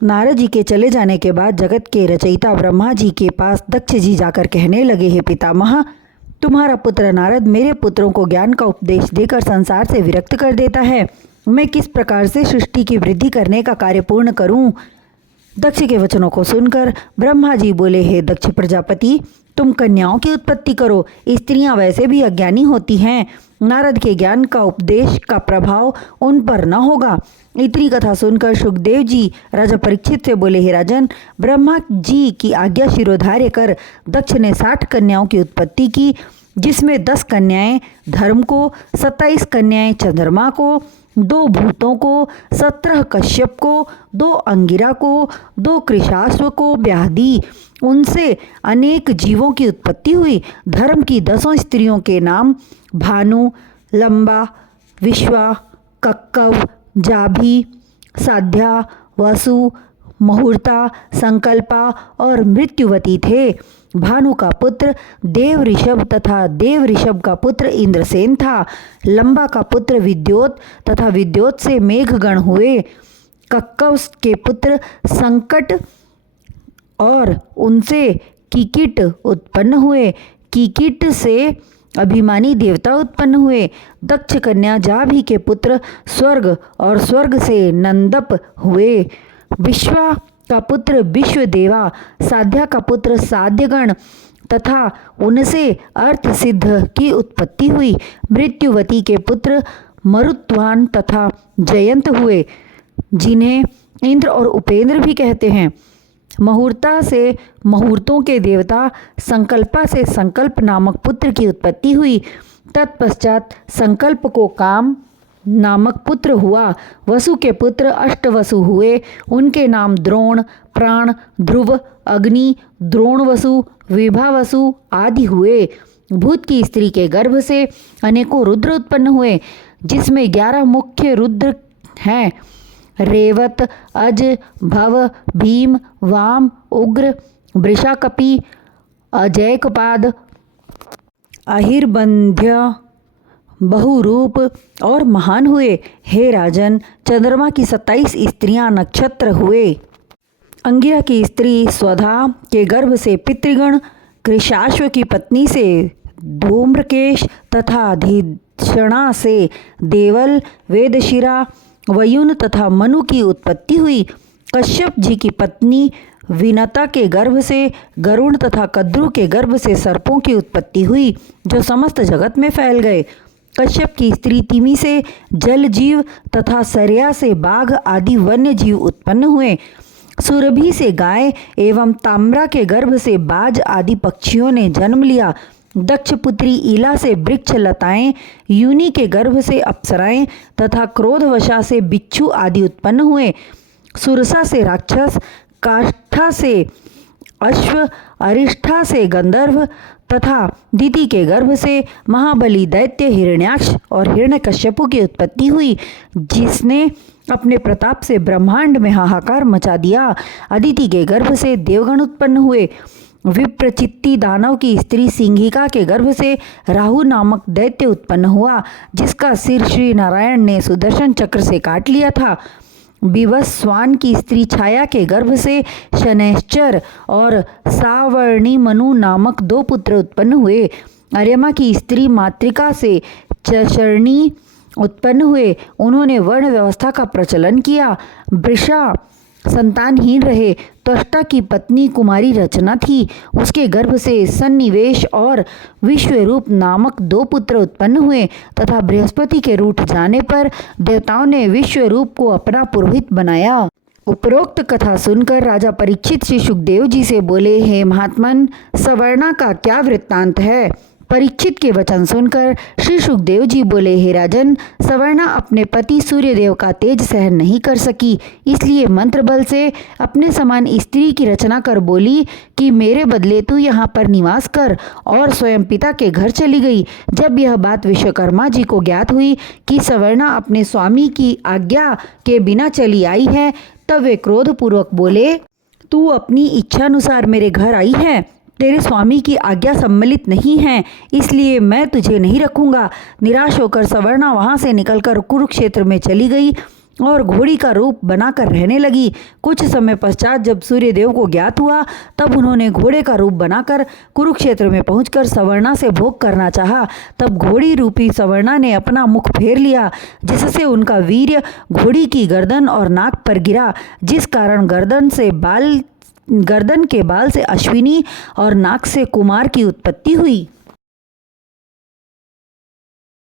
नारद जी के चले जाने के बाद जगत के रचयिता ब्रह्मा जी के पास दक्ष जी जाकर कहने लगे, हे पितामह, तुम्हारा पुत्र नारद मेरे पुत्रों को ज्ञान का उपदेश देकर संसार से विरक्त कर देता है। मैं किस प्रकार से सृष्टि की वृद्धि करने का कार्य पूर्ण करूं? दक्ष के वचनों को सुनकर ब्रह्मा जी बोले, हे दक्ष प्रजापति, तुम कन्याओं की उत्पत्ति करो। स्त्रियां वैसे भी अज्ञानी होती हैं। नारद के ज्ञान का उपदेश का प्रभाव उन पर न होगा। इतनी कथा सुनकर सुखदेव जी राजा परीक्षित से बोले, हे राजन, ब्रह्मा जी की आज्ञा शिरोधार्य कर दक्ष ने 60 कन्याओं की उत्पत्ति की, जिसमें 10 कन्याएं धर्म को, 27 कन्याएं चंद्रमा को, 2 भूतों को, 17 कश्यप को, 2 अंगिरा को, 2 कृशाश्व को ब्याह दी। उनसे अनेक जीवों की उत्पत्ति हुई। धर्म की 10 स्त्रियों के नाम भानु, लंबा, विश्वा, कक्कव, जाभी, साध्या, वसु, मुहूर्ता, संकल्पा और मृत्युवती थे। भानु का पुत्र देव ऋषभ तथा देव ऋषभ का पुत्र इंद्रसेन था। लंबा का पुत्र विद्योत तथा विद्योत से मेघगण हुए। कक्कव के पुत्र संकट और उनसे कीकिट उत्पन्न हुए। कीकिट से अभिमानी देवता उत्पन्न हुए। दक्ष कन्या जाभी के पुत्र स्वर्ग और स्वर्ग से नंदप हुए। विश्वा का पुत्र विश्वदेवा, साध्या का पुत्र साध्यगण तथा उनसे अर्थ सिद्ध की उत्पत्ति हुई। मृत्युवती के पुत्र मरुत्वान तथा जयंत हुए, जिन्हें इंद्र और उपेंद्र भी कहते हैं। मुहूर्ता से मुहूर्तों के देवता, संकल्पा से संकल्प नामक पुत्र की उत्पत्ति हुई। तत्पश्चात संकल्प को काम नामक पुत्र हुआ। वसु के पुत्र अष्टवसु हुए। उनके नाम द्रोण, प्राण, ध्रुव, अग्नि, द्रोणवसु, विभावसु आदि हुए। भूत की स्त्री के गर्भ से अनेकों रुद्र उत्पन्न हुए, जिसमें 11 मुख्य रुद्र हैं। रेवत, अज, भव, भीम, वाम, उग्र, वृषाकपि, अजैकपाद, अहिर्बंध्य, बहुरूप और महान हुए। हे राजन, चंद्रमा की 27 स्त्रियां नक्षत्र हुए। अंगिरा की स्त्री स्वधा के गर्भ से पितृगण, कृशाश्व की पत्नी से धूम्रकेश तथा धीक्षणा से देवल, वेदशिरा, वयुन तथा मनु की उत्पत्ति हुई। कश्यप जी की पत्नी विनता के गर्भ से गरुण तथा कद्रु के गर्भ से सर्पों की उत्पत्ति हुई, जो समस्त जगत में फैल गए। कश्यप की स्त्री तिमि से जल जीव तथा सरया से बाघ आदि वन्य जीव उत्पन्न हुए। सुरभि से गाय एवं ताम्रा के गर्भ से बाज आदि पक्षियों ने जन्म लिया। दक्ष पुत्री ईला से वृक्ष लताएं, यूनि के गर्भ से अप्सराएं तथा क्रोधवशा से बिच्छू आदि उत्पन्न हुए। सुरसा से राक्षस, काष्ठा से अश्व, अरिष्ठा से गंधर्व तथा दिति के गर्भ से महाबली दैत्य हिरण्याक्ष और हिरण्यकश्यपु की उत्पत्ति हुई, जिसने अपने प्रताप से ब्रह्मांड में हाहाकार मचा दिया। अदिति के गर्भ से देवगण उत्पन्न हुए। विप्रचित्ति दानव की स्त्री सिंहिका के गर्भ से राहु नामक दैत्य उत्पन्न हुआ, जिसका सिर श्री नारायण ने सुदर्शन चक्र से काट लिया था। विवश स्वान की स्त्री छाया के गर्भ से शनैश्चर और सावर्णी मनु नामक 2 पुत्र उत्पन्न हुए। अर्यमा की स्त्री मातृका से चशरणी उत्पन्न हुए। उन्होंने वर्ण व्यवस्था का प्रचलन किया। वृषा संतानहीन रहे। त्वष्टा की पत्नी कुमारी रचना थी। उसके गर्भ से सन्निवेश और विश्वरूप नामक 2 पुत्र उत्पन्न हुए तथा बृहस्पति के रूठ जाने पर देवताओं ने विश्वरूप को अपना पुरोहित बनाया। उपरोक्त कथा सुनकर राजा परीक्षित श्री सुखदेव जी से बोले, हे महात्मन, सवर्णा का क्या वृत्तांत है? परीक्षित के वचन सुनकर श्री सुखदेव जी बोले, हे राजन, सवर्णा अपने पति सूर्यदेव का तेज सहन नहीं कर सकी, इसलिए मंत्र बल से अपने समान स्त्री की रचना कर बोली कि मेरे बदले तू यहाँ पर निवास कर, और स्वयं पिता के घर चली गई। जब यह बात विश्वकर्मा जी को ज्ञात हुई कि सवर्णा अपने स्वामी की आज्ञा के बिना चली आई है, तब वे क्रोधपूर्वक बोले, तू अपनी इच्छानुसार मेरे घर आई है, तेरे स्वामी की आज्ञा सम्मिलित नहीं है, इसलिए मैं तुझे नहीं रखूंगा। निराश होकर सवर्णा वहां से निकलकर कुरुक्षेत्र में चली गई। और घोड़ी का रूप बनाकर रहने लगी। कुछ समय पश्चात जब सूर्यदेव को ज्ञात हुआ, तब उन्होंने घोड़े का रूप बनाकर कुरुक्षेत्र में पहुंचकर सवर्णा से भोग करना चाहा। तब घोड़ी रूपी सवर्णा ने अपना मुख फेर लिया, जिससे उनका वीर्य घोड़ी की गर्दन और नाक पर गिरा, जिस कारण गर्दन के बाल से अश्विनी और नाक से कुमार की उत्पत्ति हुई।